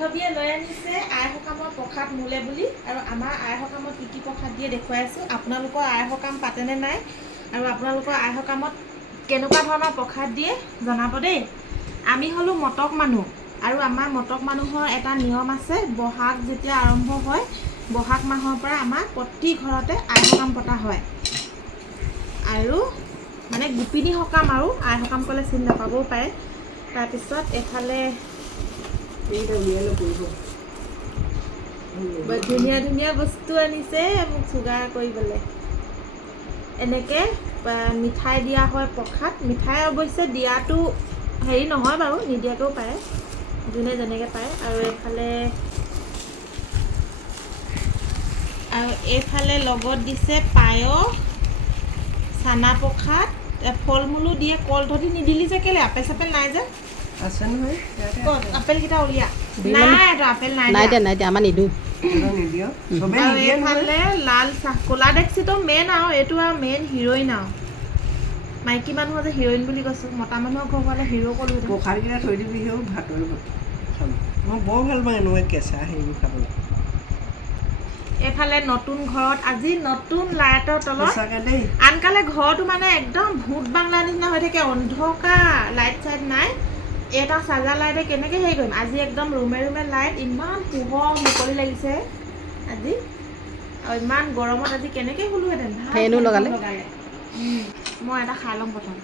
বান্ধৱীয়ে লৈ আনিছে আই সকামৰ প্ৰসাদ মোলে বুলি আৰু আমাৰ আই সকামত কি কি প্ৰসাদ দিয়ে দেখুৱাই আছোঁ। আপোনালোকৰ আই সকাম পাতেনে নাই আৰু আপোনালোকৰ আই সকামত কেনেকুৱা ধৰণৰ প্ৰসাদ দিয়ে জনাব দেই। আমি হ'লোঁ মটক মানুহ আৰু আমাৰ মটক মানুহৰ এটা নিয়ম আছে। বহাগ যেতিয়া আৰম্ভ হয় বহাগ মাহৰ পৰা আমাৰ প্ৰতি ঘৰতে আই সকাম পতা হয় আৰু মানে গোপিনী সকাম আৰু আই সকাম ক'লে চিনি নাপাবও পাৰে। তাৰপিছত এফালে ধুনীয়া ধুনীয়া বস্তু আনিছে মোক চুগাৰ কৰিবলৈ। এনেকৈ মিঠাই দিয়া হয় প্ৰসাদ। মিঠাই অৱশ্যে দিয়াটো হেৰি নহয় বাৰু, নিদিয়াকৈও পাৰে, যোনে যেনেকৈ পাৰে। আৰু এইফালে লগত দিছে পায়স, চানা প্ৰসাদ, ফল মূলো দিয়ে। কল ধতি নিদিলি যে কেলে? আপেল চাপেল নাই যে আছে নহয়। ক'ত আপেলকেইটা উলিয়া। নাই এইটো আপেল নাই দিয়া আমাৰ নিদিওঁ। আৰু এইফালে লাল চাহ, ক'লা ডেক্সিটো মেইন আৰু এইটো আৰু মেইন হিৰ'ইন আৰু মাইকী মানুহৰ যে হিৰ'ইন বুলি কৈছোঁ। মতা মানুহৰ ঘৰ হ'লে হিৰ' ক'লো। প্ৰসাদকেইটা থৈ দিবি সেও ভাতৰ খাম। মই বৰ ভাল পাওঁ এনেকুৱা কেঁচা হেৰিবোৰ খাবলৈ। এইফালে নতুন ঘৰত আজি নতুন লাইটৰ তলত সঁচাকৈ দেই। আনকালে ঘৰটো মানে একদম ভূত বাংলা নিচিনা হৈ থাকে, অন্ধকাৰ, লাইট চাইট নাই। এটা চাৰ্জাৰ লাইটে কেনেকৈ হেৰি কৰিম। আজি একদম ৰুমে ৰুমে লাইট, ইমান পোহৰ মুকলি লাগিছে আজি। আৰু ইমান গৰমত আজি কেনেকৈ শুলোহেঁতেন। ফেনো লগালে। মই এটা খাই ল'ম প্ৰথম।